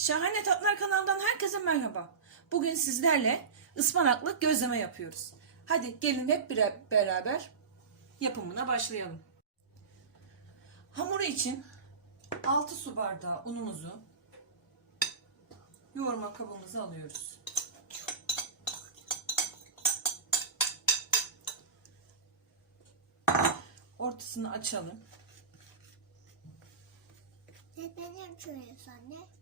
Şahane Tatlar kanalından herkese merhaba. Bugün sizlerle ıspanaklı gözleme yapıyoruz. Hadi gelin hep bire- beraber yapımına başlayalım. Hamuru için 6 su bardağı unumuzu yoğurma kabımıza alıyoruz. Ortasını açalım. Neden açıyorsun anne?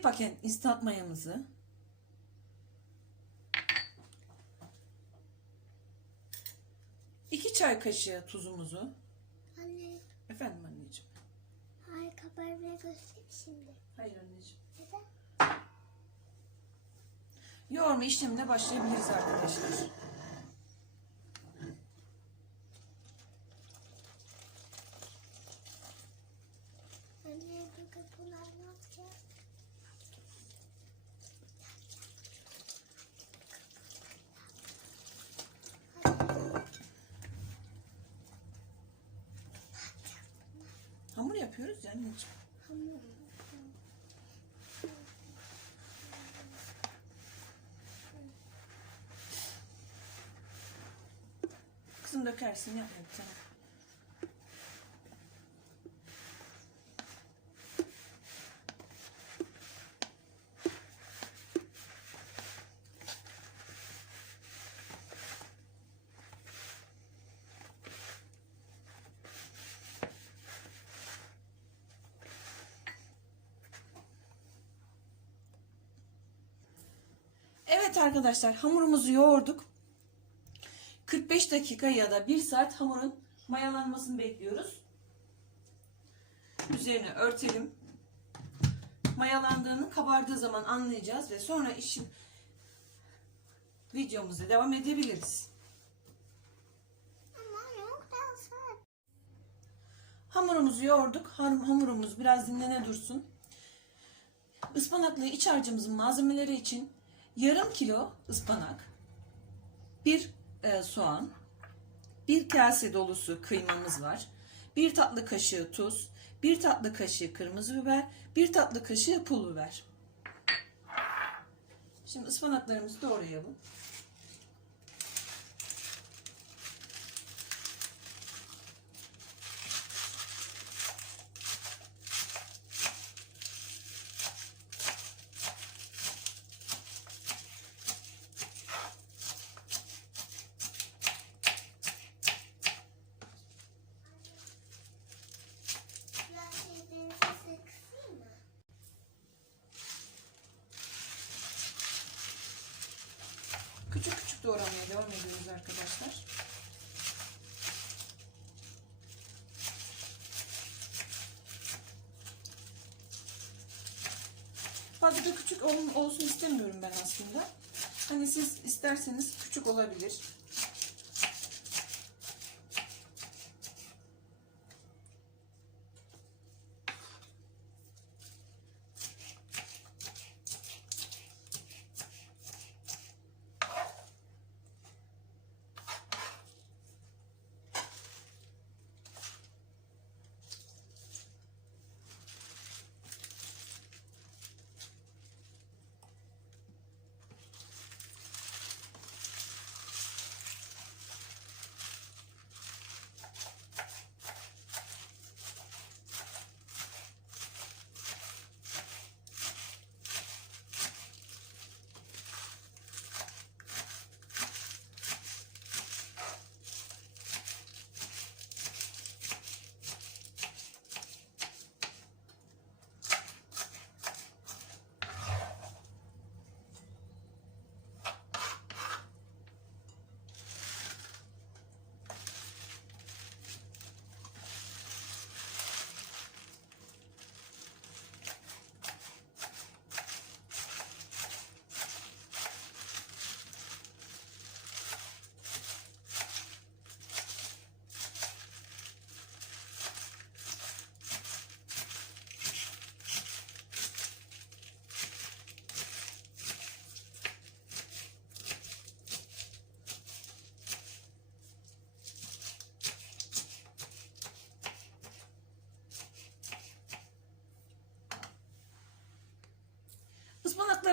Bir paket instant mayamızı. İki çay kaşığı tuzumuzu. Anne, efendim anneciğim? Harika barbie göster şimdi. hayır anneciğim. Neden? yoğurma işlemine başlayabiliriz arkadaşlar. Anne, bugün bunlar yapıyoruz ya anneciğim kızım dökersin yapma bir. Evet arkadaşlar hamurumuzu yoğurduk. 45 dakika ya da 1 saat hamurun mayalanmasını bekliyoruz. Üzerine örtelim. Mayalandığını kabardığı zaman anlayacağız ve sonra işin videomuza devam edebiliriz. Hamurumuzu yoğurduk. Ham- Hamurumuz biraz dinlene dursun. Ispanaklı iç harcımızın malzemeleri için yarım kilo ıspanak, bir e, soğan, bir kase dolusu kıymamız var, bir tatlı kaşığı tuz, bir tatlı kaşığı kırmızı biber, bir tatlı kaşığı pul biber. Şimdi ıspanaklarımızı doğrayalım. Doğramaya devam ediyoruz arkadaşlar. Fazla küçük ol- olsun istemiyorum ben aslında. Hani siz isterseniz küçük olabilir.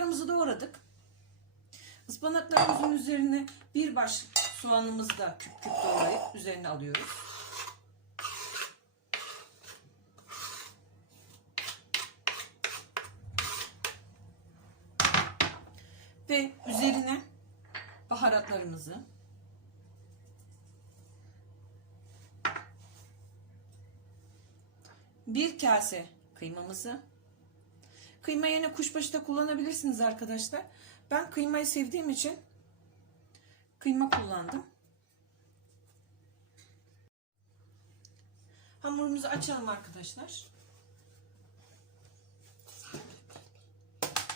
Ispanaklarımızı doğradık. Ispanaklarımızın üzerine bir baş soğanımızı da küp küp doğrayıp üzerine alıyoruz. Ve üzerine baharatlarımızı bir kase kıymamızı kıyma yerine kuşbaşı da kullanabilirsiniz arkadaşlar. Ben kıymayı sevdiğim için kıyma kullandım. Hamurumuzu açalım arkadaşlar.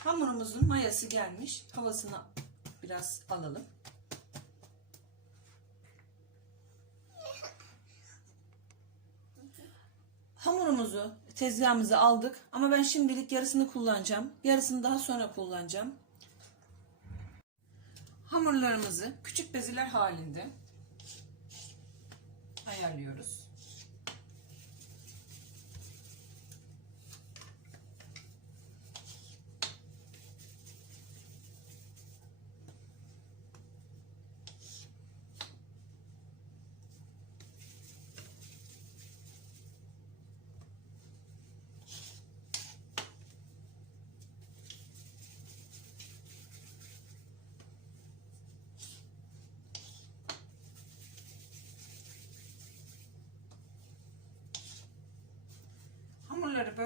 Hamurumuzun mayası gelmiş. Havasını biraz alalım. Hamurumuzu tezgahımıza aldık ama ben şimdilik yarısını kullanacağım. Yarısını daha sonra kullanacağım. Hamurlarımızı küçük bezeler halinde ayarlıyoruz.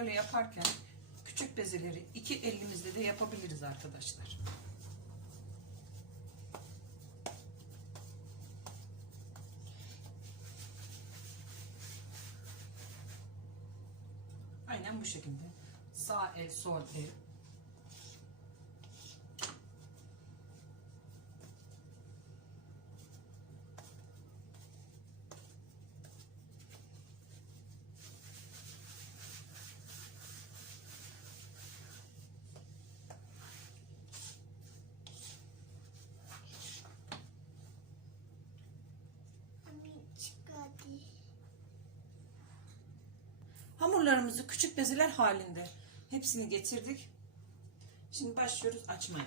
Böyle yaparken küçük bezeleri iki elimizle de yapabiliriz arkadaşlar. Aynen bu şekilde. Sağ el, sol el. Anne çıkardı. Hamurlarımızı küçük bezeler halinde hepsini getirdik. Şimdi başlıyoruz açmaya.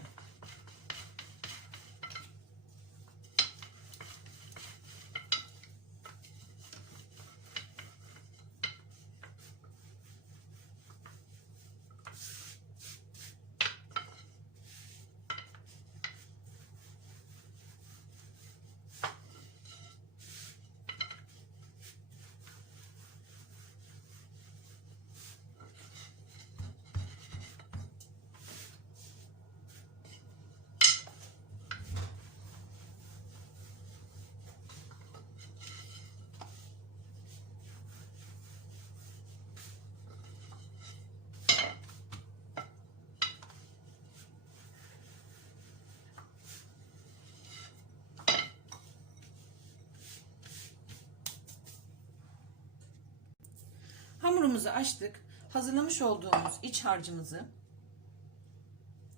Hamurumuzu açtık. Hazırlamış olduğumuz iç harcımızı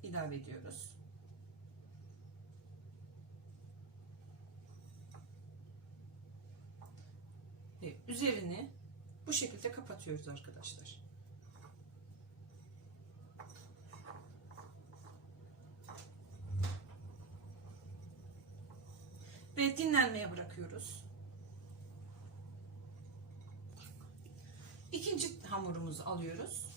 ilave ediyoruz. Ve üzerini bu şekilde kapatıyoruz arkadaşlar. Ve dinlenmeye bırakıyoruz. İkinci hamurumuzu alıyoruz.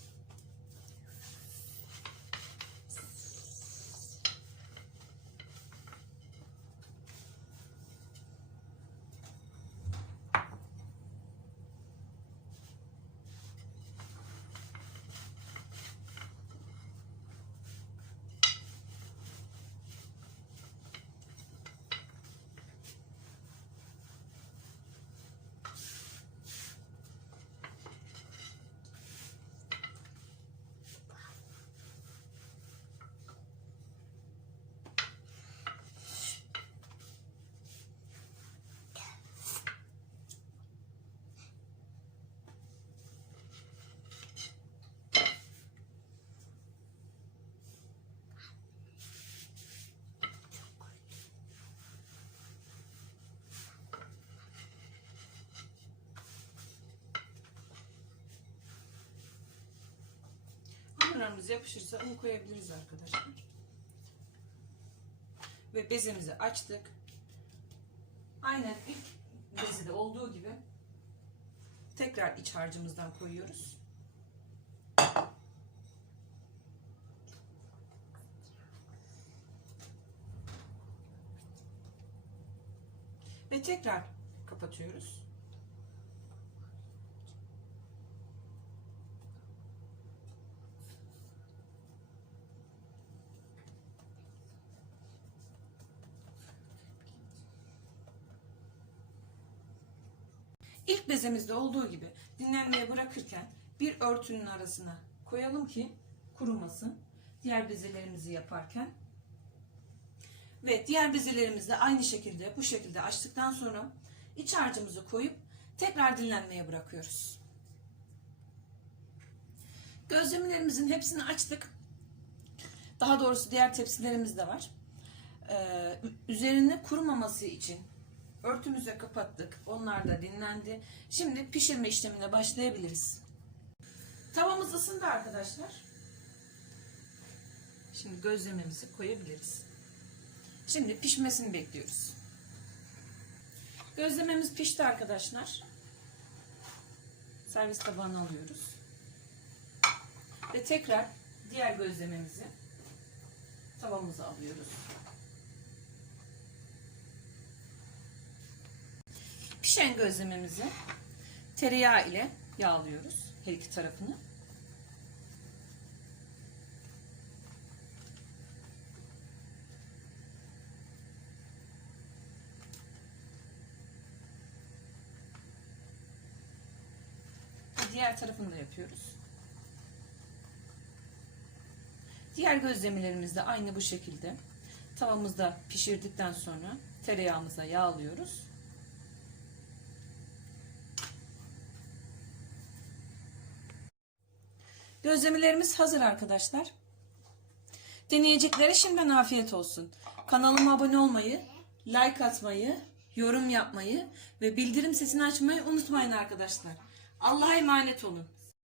Hamurlarımız yapışırsa un koyabiliriz arkadaşlar. ve bezemizi açtık. Aynen ilk bezide olduğu gibi tekrar iç harcımızdan koyuyoruz. Ve tekrar kapatıyoruz. İlk bezemizde olduğu gibi dinlenmeye bırakırken bir örtünün arasına koyalım ki kurumasın. Diğer bezelerimizi yaparken. Ve diğer bezelerimizi de aynı şekilde bu şekilde açtıktan sonra iç harcımızı koyup tekrar dinlenmeye bırakıyoruz. Gözlemelerimizin hepsini açtık. Daha doğrusu diğer tepsilerimiz de var. Ee, üzerine kurumaması için örtümüze kapattık. Onlar da dinlendi. Şimdi pişirme işlemine başlayabiliriz. Tavamız ısındı arkadaşlar. Şimdi gözlememizi koyabiliriz. Şimdi pişmesini bekliyoruz. Gözlememiz pişti arkadaşlar. Servis tabağına alıyoruz. Ve tekrar diğer gözlememizi tavamıza alıyoruz. Pişen gözlememizi tereyağı ile yağlıyoruz her iki tarafını. Diğer tarafını da yapıyoruz. Diğer gözlemelerimiz de aynı bu şekilde tavamızda pişirdikten sonra tereyağımıza yağlıyoruz. Gözlemelerimiz hazır arkadaşlar. Deneyeceklere şimdiden afiyet olsun. Kanalıma abone olmayı, like atmayı, yorum yapmayı ve bildirim sesini açmayı unutmayın arkadaşlar. Allah'a emanet olun.